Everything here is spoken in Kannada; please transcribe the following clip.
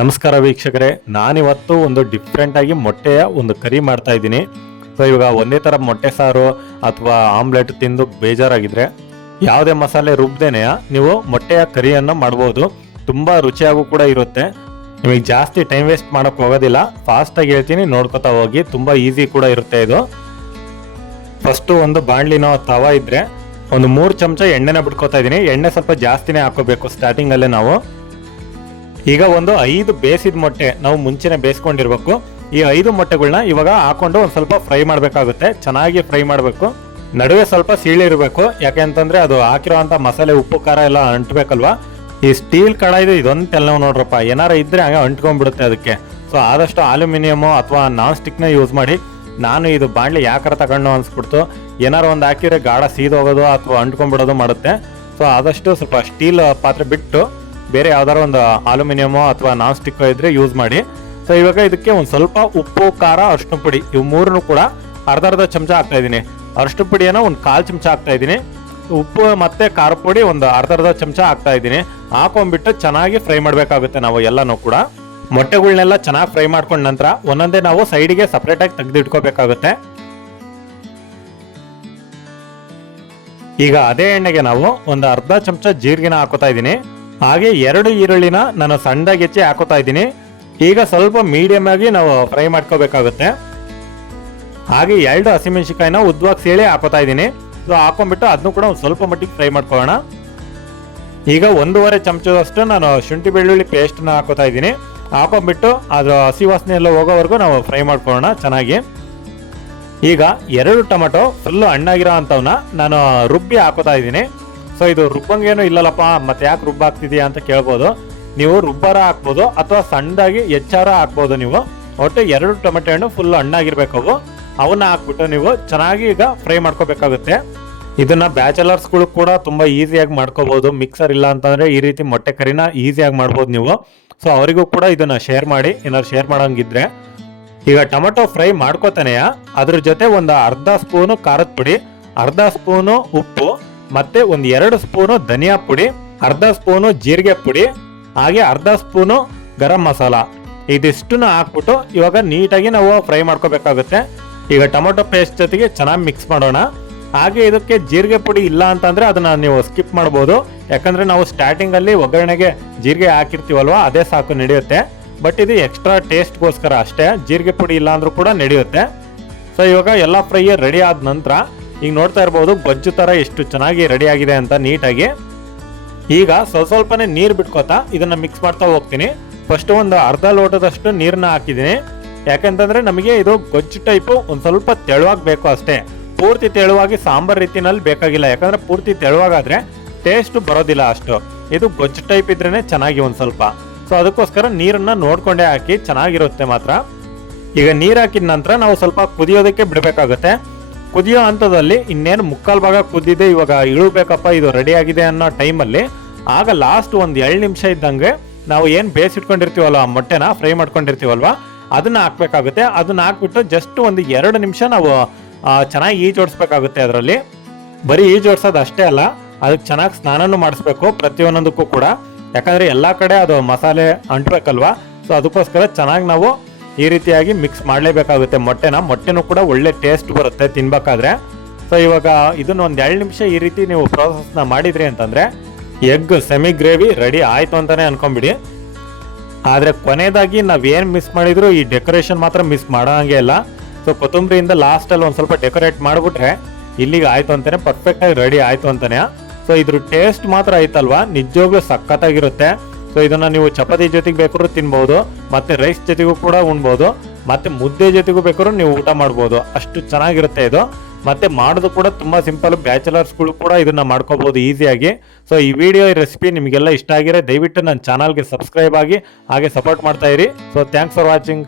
ನಮಸ್ಕಾರ ವೀಕ್ಷಕರೇ, ನಾನಿವತ್ತು ಒಂದು ಡಿಫ್ರೆಂಟ್ ಆಗಿ ಮೊಟ್ಟೆಯ ಒಂದು ಕರಿ ಮಾಡ್ತಾ ಇದ್ದೀನಿ. ಸೊ ಇವಾಗ ಒಂದೇ ಥರ ಮೊಟ್ಟೆ ಸಾರು ಅಥವಾ ಆಮ್ಲೆಟ್ ತಿಂದು ಬೇಜಾರಾಗಿದ್ರೆ ಯಾವುದೇ ಮಸಾಲೆ ರುಬ್ಬದೇನೆ ನೀವು ಮೊಟ್ಟೆಯ ಕರಿಯನ್ನು ಮಾಡ್ಬೋದು. ತುಂಬ ರುಚಿಯಾಗೂ ಕೂಡ ಇರುತ್ತೆ. ನಿಮಗೆ ಜಾಸ್ತಿ ಟೈಮ್ ವೇಸ್ಟ್ ಮಾಡೋಕೆ ಹೋಗೋದಿಲ್ಲ. ಫಾಸ್ಟಾಗಿ ಹೇಳ್ತೀನಿ, ನೋಡ್ಕೊತಾ ಹೋಗಿ. ತುಂಬ ಈಸಿ ಕೂಡ ಇರುತ್ತೆ ಇದು. ಫಸ್ಟು ಒಂದು ಬಾಣಲಿನೋ ತವ ಇದ್ರೆ ಒಂದು ಮೂರು ಚಮಚ ಎಣ್ಣೆನ ಬಿಟ್ಕೋತಾ ಇದ್ದೀನಿ. ಎಣ್ಣೆ ಸ್ವಲ್ಪ ಜಾಸ್ತಿನೇ ಹಾಕೋಬೇಕು ಸ್ಟಾರ್ಟಿಂಗಲ್ಲೇ ನಾವು. ಈಗ ಒಂದು ಐದು ಬೇಯಿಸಿದ ಮೊಟ್ಟೆ ನಾವು ಮುಂಚೆನೆ ಬೇಯಿಸ್ಕೊಂಡಿರ್ಬೇಕು. ಈ ಐದು ಮೊಟ್ಟೆಗಳನ್ನ ಇವಾಗ ಹಾಕೊಂಡು ಒಂದು ಸ್ವಲ್ಪ ಫ್ರೈ ಮಾಡಬೇಕಾಗುತ್ತೆ. ಚೆನ್ನಾಗಿ ಫ್ರೈ ಮಾಡಬೇಕು. ನಡುವೆ ಸ್ವಲ್ಪ ಸೀಳಿರಬೇಕು ಯಾಕೆಂತಂದ್ರೆ ಅದು ಹಾಕಿರೋವಂಥ ಮಸಾಲೆ, ಉಪ್ಪು, ಖಾರ ಎಲ್ಲ ಅಂಟಬೇಕಲ್ವಾ? ಈ ಸ್ಟೀಲ್ ಕಡಾಯಿದು ಇದೊಂದು ತೆಲ್ಲವು ನೋಡ್ರಪ್ಪ. ಏನಾರ ಇದ್ರೆ ಹಂಗೆ ಅಂಟ್ಕೊಂಡ್ಬಿಡುತ್ತೆ ಅದಕ್ಕೆ. ಸೊ ಆದಷ್ಟು ಅಲ್ಯೂಮಿನಿಯಮು ಅಥವಾ ನಾನ್ ಸ್ಟಿಕ್ನ ಯೂಸ್ ಮಾಡಿ. ನಾನು ಇದು ಬಾಣಲಿ ಯಾಕಾರ ತಗೊಂಡು ಅನ್ಸ್ಬಿಡ್ತು. ಏನಾರ ಒಂದು ಹಾಕಿದ್ರೆ ಗಾಢ ಸೀದೋಗೋದು ಅಥವಾ ಅಂಟ್ಕೊಂಡ್ಬಿಡೋದು ಮಾಡುತ್ತೆ. ಸೊ ಆದಷ್ಟು ಸ್ವಲ್ಪ ಸ್ಟೀಲ್ ಪಾತ್ರೆ ಬಿಟ್ಟು ಬೇರೆ ಯಾವ್ದಾರ ಒಂದು ಅಲ್ಯೂಮಿನಿಯಮೋ ಅಥವಾ ನಾನ್ ಸ್ಟಿಕ್ ಇದ್ರೆ ಯೂಸ್ ಮಾಡಿ. ಸೊ ಇವಾಗ ಇದಕ್ಕೆ ಒಂದು ಸ್ವಲ್ಪ ಉಪ್ಪು, ಖಾರ ಅರ್ಶಿನ ಪುಡಿ ಇವು ಮೂರನ್ನು ಕೂಡ ಅರ್ಧ ಅರ್ಧ ಚಮಚ ಹಾಕ್ತಾ ಇದ್ದೀನಿ. ಅರ್ಶಿನ ಪುಡಿಯನ್ನು ಒಂದು ಕಾಲು ಚಮಚ ಹಾಕ್ತಾ ಇದ್ದೀನಿ. ಉಪ್ಪು ಮತ್ತೆ ಖಾರ ಪುಡಿ ಒಂದು ಅರ್ಧ ಅರ್ಧ ಚಮಚ ಹಾಕ್ತಾ ಇದ್ದೀನಿ. ಹಾಕೊಂಡ್ಬಿಟ್ಟು ಚೆನ್ನಾಗಿ ಫ್ರೈ ಮಾಡಬೇಕಾಗುತ್ತೆ ನಾವು ಎಲ್ಲನೂ ಕೂಡ. ಮೊಟ್ಟೆಗಳನ್ನೆಲ್ಲ ಚೆನ್ನಾಗಿ ಫ್ರೈ ಮಾಡ್ಕೊಂಡ ನಂತರ ಒಂದೊಂದೇ ನಾವು ಸೈಡಿಗೆ ಸಪ್ರೇಟಾಗಿ ತೆಗೆದಿಟ್ಕೋಬೇಕಾಗುತ್ತೆ. ಈಗ ಅದೇ ಎಣ್ಣೆಗೆ ನಾವು ಒಂದು ಅರ್ಧ ಚಮಚ ಜೀರಿಗೆನ ಹಾಕೋತಾ ಇದ್ದೀನಿ. ಹಾಗೆ ಎರಡು ಈರುಳ್ಳಿನ ನಾನು ಸಣ್ಣಗೆಚ್ಚಿ ಹಾಕೋತಾ ಇದ್ದೀನಿ. ಈಗ ಸ್ವಲ್ಪ ಮೀಡಿಯಮ್ ಆಗಿ ನಾವು ಫ್ರೈ ಮಾಡ್ಕೋಬೇಕಾಗುತ್ತೆ. ಹಾಗೆ ಎರಡು ಹಸಿಮೆಣಸಿಕಾಯಿನ ಉದ್ವಾಗಿ ಸೇಳಿ ಹಾಕೋತಾ ಇದ್ದೀನಿ. ಸೊ ಹಾಕೊಂಡ್ಬಿಟ್ಟು ಅದನ್ನು ಕೂಡ ಸ್ವಲ್ಪ ಮಟ್ಟಿಗೆ ಫ್ರೈ ಮಾಡ್ಕೊಳ್ಳೋಣ. ಈಗ ಒಂದೂವರೆ ಚಮಚದಷ್ಟು ನಾನು ಶುಂಠಿ ಬೆಳ್ಳುಳ್ಳಿ ಪೇಸ್ಟ್ನ ಹಾಕೋತಾ ಇದ್ದೀನಿ. ಹಾಕೊಂಡ್ಬಿಟ್ಟು ಅದು ಹಸಿ ವಾಸನೆ ಎಲ್ಲ ಹೋಗೋವರೆಗೂ ನಾವು ಫ್ರೈ ಮಾಡ್ಕೊಳ್ಳೋಣ ಚೆನ್ನಾಗಿ. ಈಗ ಎರಡು ಟೊಮೆಟೊ ಫುಲ್ಲು ಹಣ್ಣಾಗಿರೋ ಅಂಥವನ್ನ ನಾನು ರುಬ್ಬಿ ಹಾಕೋತಾ ಇದ್ದೀನಿ. ಸೊ ಇದು ರುಬ್ಬಂಗೇನು ಇಲ್ಲಲ್ಲಪ್ಪ, ಮತ್ತೆ ಯಾಕೆ ರುಬ್ಬ ಅಂತ ಕೇಳ್ಬೋದು. ನೀವು ರುಬ್ಬಾರ ಹಾಕ್ಬೋದು ಅಥವಾ ಸಣ್ಣದಾಗಿ ಹೆಚ್ಚಾರ ಹಾಕ್ಬೋದು ನೀವು. ಒಟ್ಟು ಎರಡು ಟೊಮೆಟೊ ಹಣ್ಣು ಫುಲ್ ಹಣ್ಣಾಗಿರ್ಬೇಕು ಅವು ಅವನ್ನ ಹಾಕ್ಬಿಟ್ಟು ನೀವು ಚೆನ್ನಾಗಿ ಈಗ ಫ್ರೈ ಮಾಡ್ಕೋಬೇಕಾಗುತ್ತೆ. ಇದನ್ನ ಬ್ಯಾಚಲರ್ಸ್ಗಳು ಕೂಡ ತುಂಬಾ ಈಸಿಯಾಗಿ ಮಾಡ್ಕೋಬಹುದು ಮಿಕ್ಸರ್ ಇಲ್ಲ ಅಂತಂದ್ರೆ ಈ ರೀತಿ ಮೊಟ್ಟೆ ಕರಿನ ಈಸಿಯಾಗಿ ಮಾಡ್ಬೋದು ನೀವು. ಸೊ ಅವರಿಗೂ ಕೂಡ ಇದನ್ನ ಶೇರ್ ಮಾಡಿ, ಏನಾದ್ರು ಶೇರ್ ಮಾಡಂಗಿದ್ರೆ. ಈಗ ಟೊಮೆಟೊ ಫ್ರೈ ಮಾಡ್ಕೋತಾನೆಯ? ಅದ್ರ ಜೊತೆ ಒಂದು ಅರ್ಧ ಸ್ಪೂನು ಖಾರದ ಪುಡಿ, ಅರ್ಧ ಸ್ಪೂನು ಉಪ್ಪು ಮತ್ತೆ ಒಂದು ಎರಡು ಸ್ಪೂನು ಧನಿಯಾ ಪುಡಿ, ಅರ್ಧ ಸ್ಪೂನು ಜೀರಿಗೆ ಪುಡಿ, ಹಾಗೆ ಅರ್ಧ ಸ್ಪೂನು ಗರಂ ಮಸಾಲ. ಇದಿಷ್ಟನ್ನು ಹಾಕ್ಬಿಟ್ಟು ಇವಾಗ ನೀಟಾಗಿ ನಾವು ಫ್ರೈ ಮಾಡ್ಕೋಬೇಕಾಗುತ್ತೆ. ಈಗ ಟೊಮೊಟೊ ಪೇಸ್ಟ್ ಜೊತೆಗೆ ಚೆನ್ನಾಗಿ ಮಿಕ್ಸ್ ಮಾಡೋಣ. ಹಾಗೆ ಇದಕ್ಕೆ ಜೀರಿಗೆ ಪುಡಿ ಇಲ್ಲ ಅಂತಂದರೆ ಅದನ್ನ ನೀವು ಸ್ಕಿಪ್ ಮಾಡ್ಬೋದು. ಯಾಕಂದ್ರೆ ನಾವು ಸ್ಟಾರ್ಟಿಂಗ್ ಅಲ್ಲಿ ಒಗ್ಗರಣೆಗೆ ಜೀರಿಗೆ ಹಾಕಿರ್ತೀವಲ್ವ, ಅದೇ ಸಾಕು ನಡೆಯುತ್ತೆ. ಬಟ್ ಇದು ಎಕ್ಸ್ಟ್ರಾ ಟೇಸ್ಟ್ಗೋಸ್ಕರ ಅಷ್ಟೇ, ಜೀರಿಗೆ ಪುಡಿ ಇಲ್ಲ ಅಂದರೂ ಕೂಡ ನಡೆಯುತ್ತೆ. ಸೊ ಇವಾಗ ಎಲ್ಲ ಫ್ರೈ ರೆಡಿ ಆದ ನಂತರ ಈಗ ನೋಡ್ತಾ ಇರ್ಬೋದು ಗೊಜ್ಜು ತರ ಎಷ್ಟು ಚೆನ್ನಾಗಿ ರೆಡಿ ಆಗಿದೆ ಅಂತ ನೀಟಾಗಿ. ಈಗ ಸ್ವಲ್ಪ ಸ್ವಲ್ಪನೇ ನೀರು ಬಿಟ್ಕೋತಾ ಇದನ್ನ ಮಿಕ್ಸ್ ಮಾಡ್ತಾ ಹೋಗ್ತೀನಿ. ಫಸ್ಟ್ ಒಂದು ಅರ್ಧ ಲೋಟದಷ್ಟು ನೀರನ್ನ ಹಾಕಿದ್ದೀನಿ. ಯಾಕಂತಂದ್ರೆ ನಮಗೆ ಇದು ಗೊಜ್ಜು ಟೈಪು ಒಂದು ಸ್ವಲ್ಪ ತೆಳುವಾಗಿ ಬೇಕು ಅಷ್ಟೇ. ಪೂರ್ತಿ ತೆಳುವಾಗಿ ಸಾಂಬಾರ್ ರೀತಿನಲ್ಲಿ ಬೇಕಾಗಿಲ್ಲ. ಯಾಕಂದ್ರೆ ಪೂರ್ತಿ ತೆಳುವಾಗಾದ್ರೆ ಟೇಸ್ಟ್ ಬರೋದಿಲ್ಲ ಅಷ್ಟು. ಇದು ಗೊಜ್ಜು ಟೈಪ್ ಇದ್ರೇನೆ ಚೆನ್ನಾಗಿ ಒಂದು ಸ್ವಲ್ಪ. ಸೊ ಅದಕ್ಕೋಸ್ಕರ ನೀರನ್ನ ನೋಡಿಕೊಂಡೇ ಹಾಕಿ ಚೆನ್ನಾಗಿರುತ್ತೆ ಮಾತ್ರ. ಈಗ ನೀರು ಹಾಕಿದ ನಂತರ ನಾವು ಸ್ವಲ್ಪ ಕುದಿಯೋದಕ್ಕೆ ಬಿಡಬೇಕಾಗುತ್ತೆ. ಕುದಿಯೋ ಹಂತದಲ್ಲಿ ಇನ್ನೇನು ಮುಕ್ಕಾಲು ಭಾಗ ಕುದ್ದಿದೆ, ಇವಾಗ ಇಳಬೇಕಪ್ಪ, ಇದು ರೆಡಿ ಆಗಿದೆ ಅನ್ನೋ ಟೈಮಲ್ಲಿ ಆಗ ಲಾಸ್ಟ್ ಒಂದು ಎರಡು ನಿಮಿಷ ಇದ್ದಂಗೆ ನಾವು ಏನು ಬೇಯಿಸಿಟ್ಕೊಂಡಿರ್ತೀವಲ್ಲ ಆ ಮೊಟ್ಟೆನ ಫ್ರೈ ಮಾಡ್ಕೊಂಡಿರ್ತೀವಲ್ವ, ಅದನ್ನು ಹಾಕ್ಬೇಕಾಗುತ್ತೆ. ಅದನ್ನ ಹಾಕ್ಬಿಟ್ಟು ಜಸ್ಟ್ ಒಂದು ಎರಡು ನಿಮಿಷ ನಾವು ಚೆನ್ನಾಗಿ ಈಜೋಡಿಸ್ಬೇಕಾಗುತ್ತೆ ಅದರಲ್ಲಿ. ಬರೀ ಈಜೋಡ್ಸೋದು ಅಷ್ಟೇ ಅಲ್ಲ, ಅದಕ್ಕೆ ಚೆನ್ನಾಗಿ ಸ್ನಾನನೂ ಮಾಡಿಸ್ಬೇಕು ಪ್ರತಿಯೊಂದಕ್ಕೂ ಕೂಡ. ಯಾಕಂದರೆ ಎಲ್ಲ ಕಡೆ ಅದು ಮಸಾಲೆ ಅಂಟಬೇಕಲ್ವ ಸೊ ಅದಕ್ಕೋಸ್ಕರ ಚೆನ್ನಾಗಿ ನಾವು ಈ ರೀತಿಯಾಗಿ ಮಿಕ್ಸ್ ಮಾಡಲೇಬೇಕಾಗುತ್ತೆ ಮೊಟ್ಟೆನ. ಮೊಟ್ಟೆನೂ ಕೂಡ ಒಳ್ಳೆ ಟೇಸ್ಟ್ ಬರುತ್ತೆ ತಿನ್ಬೇಕಾದ್ರೆ. ಸೊ ಇವಾಗ ಇದನ್ನ ಒಂದು ಎರಡು ನಿಮಿಷ ಈ ರೀತಿ ನೀವು ಪ್ರಾಸೆಸ್ನ ಮಾಡಿದ್ರಿ ಅಂತಂದರೆ ಎಗ್ ಸೆಮಿ ಗ್ರೇವಿ ರೆಡಿ ಆಯಿತು ಅಂತಲೇ ಅನ್ಕೊಂಬಿಡಿ ಆದರೆ ಕೊನೆಯದಾಗಿ ನಾವೇನು ಮಿಸ್ ಮಾಡಿದ್ರು, ಈ ಡೆಕೋರೇಷನ್ ಮಾತ್ರ ಮಿಸ್ ಮಾಡೋಂಗೇ ಇಲ್ಲ. ಸೊ ಕೊತ್ತಂಬರಿಯಿಂದ ಲಾಸ್ಟಲ್ಲಿ ಒಂದು ಸ್ವಲ್ಪ ಡೆಕೋರೇಟ್ ಮಾಡಿಬಿಟ್ರೆ, ಇಲ್ಲಿಗೆ ಆಯಿತು ಅಂತಲೇ ಪರ್ಫೆಕ್ಟಾಗಿ ರೆಡಿ ಆಯಿತು ಅಂತಾನೆ. ಸೊ ಇದ್ರ ಟೇಸ್ಟ್ ಮಾತ್ರ ಆಯ್ತಲ್ವಾ? ನಿಜವಾಗ್ಲೂ ಸಖತ್ತಾಗಿರುತ್ತೆ. ಸೊ ಇದನ್ನ ನೀವು ಚಪಾತಿ ಜೊತೆಗೆ ಬೇಕಾದ್ರೂ ತಿನ್ಬೋದು, ಮತ್ತೆ ರೈಸ್ ಜೊತೆಗೂ ಕೂಡ ಉಣ್ಬೋದು, ಮತ್ತೆ ಮುದ್ದೆ ಜೊತೆಗೂ ಬೇಕಾದ್ರೂ ನೀವು ಊಟ ಮಾಡ್ಬೋದು. ಅಷ್ಟು ಚೆನ್ನಾಗಿರುತ್ತೆ ಇದು. ಮತ್ತೆ ಮಾಡೋದು ಕೂಡ ತುಂಬಾ ಸಿಂಪಲ್ ಬ್ಯಾಚುಲರ್ಸ್ಗಳು ಕೂಡ ಇದನ್ನ ಮಾಡ್ಕೋಬಹುದು ಈಸಿಯಾಗಿ ಸೊ ಈ ವಿಡಿಯೋ ಈ ರೆಸಿಪಿ ನಿಮಗೆಲ್ಲ ಇಷ್ಟ ಆಗಿರೋ ದಯವಿಟ್ಟು ನನ್ನ ಚಾನಲ್ಗೆ ಸಬ್ಸ್ಕ್ರೈಬ್ ಆಗಿ, ಹಾಗೆ ಸಪೋರ್ಟ್ ಮಾಡ್ತಾ ಇರಿ. So thanks for watching